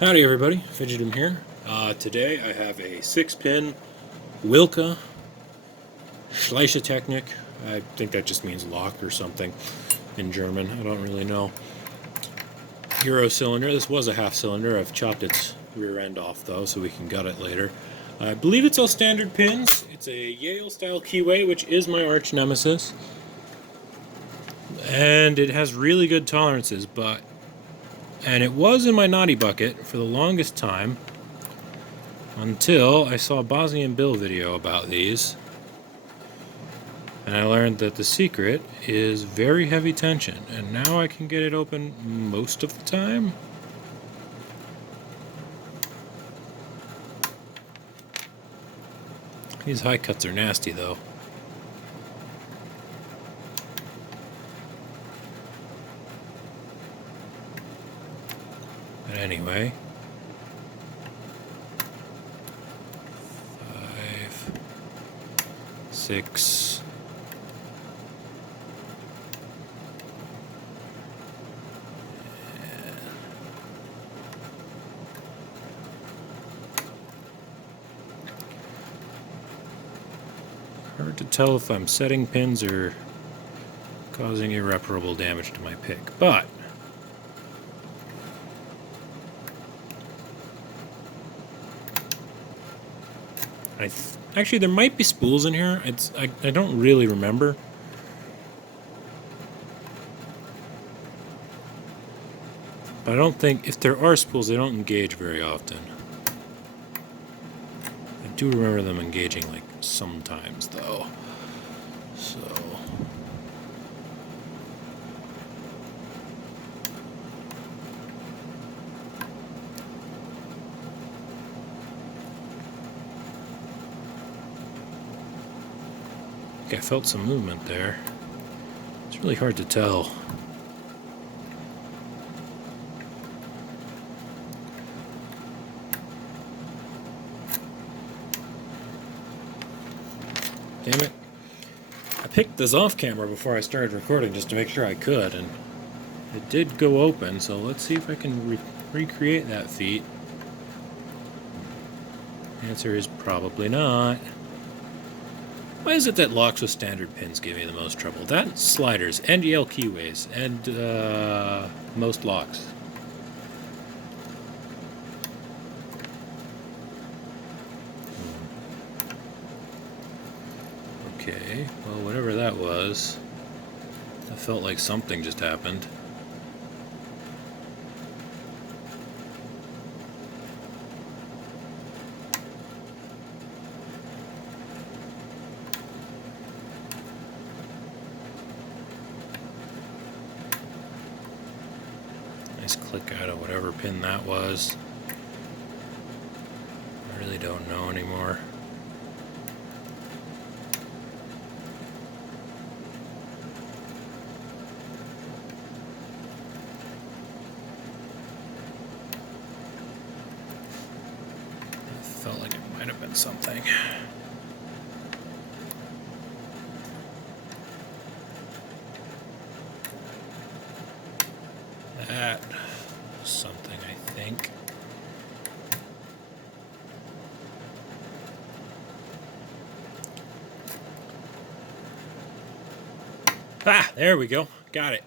Howdy everybody, Fidgetum here. Today I have a 6-pin Wilka Schleichentechnik. I think that just means lock or something in German. I don't really know. Euro cylinder. This was a half cylinder. I've chopped its rear end off though, so we can gut it later. I believe it's all standard pins. It's a Yale style keyway, which is my arch nemesis. And it has really good tolerances, and it was in my naughty bucket for the longest time until I saw a Bosnian Bill video about these, and I learned that the secret is very heavy tension, and now I can get it open most of the time. These high cuts are nasty though. But anyway, 5, 6, hard to tell if I'm setting pins or causing irreparable damage to my pick, but actually there might be spools in here. I don't really remember. But I don't think, if there are spools, they don't engage very often. I do remember them engaging like sometimes though. So I felt some movement there. It's really hard to tell. Damn it. I picked this off camera before I started recording just to make sure I could, and it did go open, so let's see if I can recreate that feat. The answer is probably not. Why is it that locks with standard pins give me the most trouble? That, sliders, and Yale keyways, and most locks. Okay, well, whatever that was, I felt like something just happened. Nice click out of whatever pin that was. I really don't know anymore. Felt like it might have been something. That was something, I think. Ah, there we go. Got it.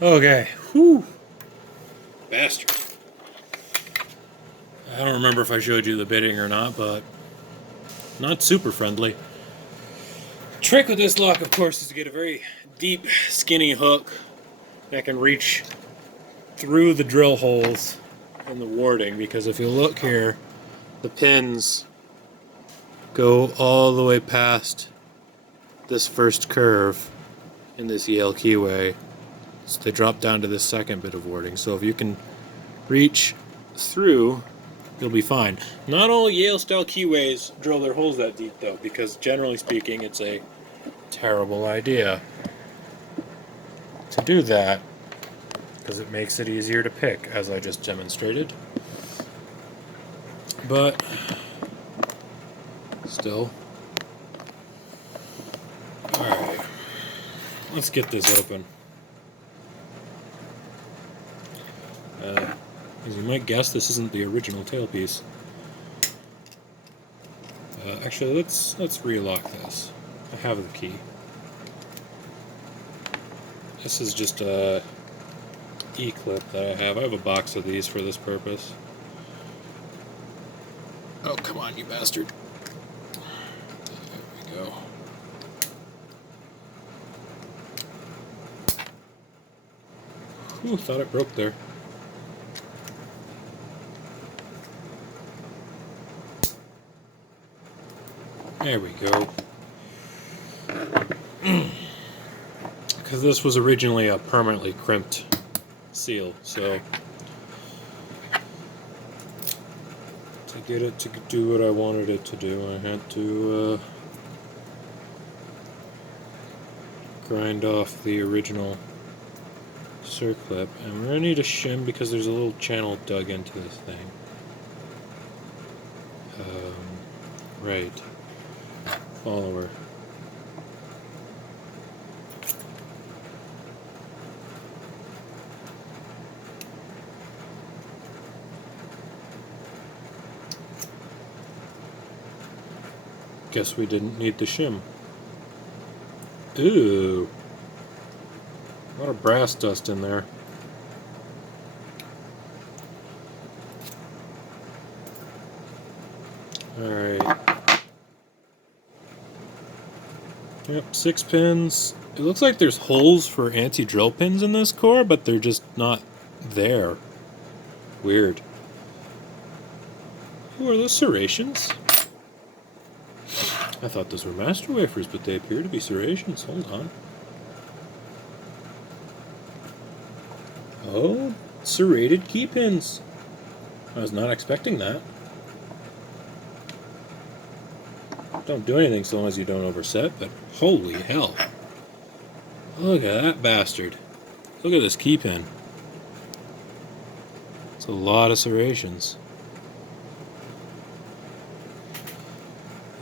Okay. Whew. Bastard. I don't remember if I showed you the bitting or not, but not super friendly. The trick with this lock, of course, is to get a very deep, skinny hook that can reach through the drill holes in the warding, because if you look here, the pins go all the way past this first curve in this Yale keyway. So they drop down to this second bit of warding. So if you can reach through, you'll be fine. Not all Yale style keyways drill their holes that deep though, because generally speaking it's a terrible idea to do that, because it makes it easier to pick, as I just demonstrated. But still. Alright, let's get this open. As you might guess, this isn't the original tailpiece. Actually, let's relock this. I have the key. This is just a E-clip that I have. I have a box of these for this purpose. Oh, come on, you bastard. There we go. Ooh, thought it broke there. There we go. Because this was originally a permanently crimped seal, so to get it to do what I wanted it to do, I had to grind off the original circlip, and we're going to need a shim because there's a little channel dug into this thing. Right. Follower. Guess we didn't need the shim. Ooh. A lot of brass dust in there. Alright. Yep, 6 pins. It looks like there's holes for anti-drill pins in this core, but they're just not there. Weird. Ooh, are those serrations? I thought those were master wafers, but they appear to be serrations. Hold on. Oh, serrated key pins. I was not expecting that. Don't do anything so long as you don't overset, but holy hell. Look at that bastard. Look at this key pin. It's a lot of serrations.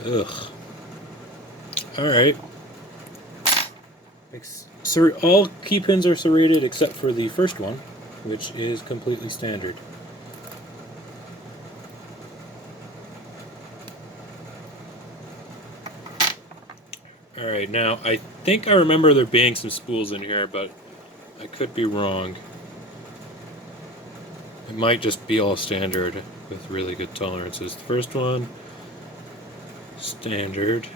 Ugh. Alright. All key pins are serrated except for the first one, which is completely standard. Alright, now I think I remember there being some spools in here, but I could be wrong. It might just be all standard with really good tolerances. The first one, standard.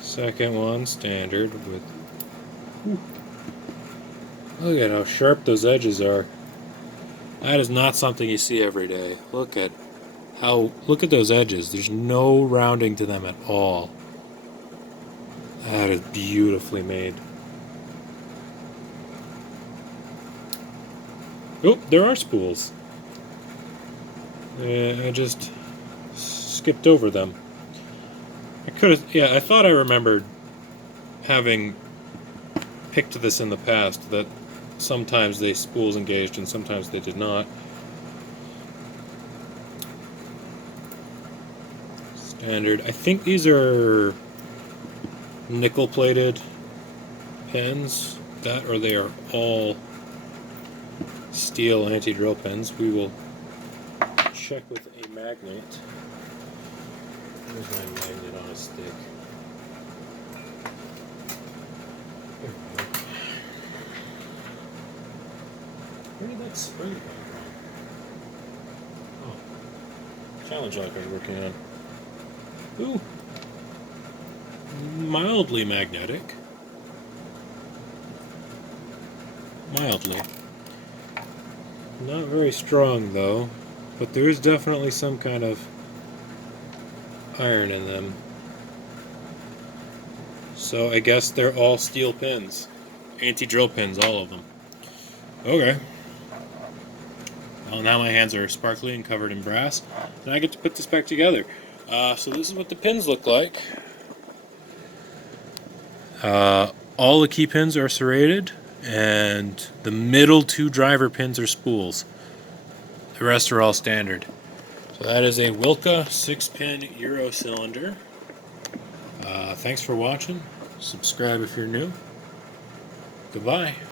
Second one, standard with... Whew. Look at how sharp those edges are. That is not something you see every day. Look at those edges. There's no rounding to them at all. That is beautifully made. Oh, there are spools. I just skipped over them. I thought I remembered having picked this in the past, that sometimes the spools engaged and sometimes they did not. Standard. I think these are nickel-plated pins, that or they are all steel anti-drill pins. We will check with a magnet. Where's my magnet on a stick? Where did that spring come from? Oh. Challenge lock I was working on. Ooh. Mildly magnetic. Mildly. Not very strong though, but there is definitely some kind of iron in them. So I guess they're all steel pins. Anti-drill pins, all of them. Okay. Well, now my hands are sparkly and covered in brass, and I get to put this back together. So this is what the pins look like. All the key pins are serrated, and the middle 2 driver pins are spools. The rest are all standard. So that is a Wilka 6-pin Euro cylinder. Thanks for watching. Subscribe if you're new. Goodbye.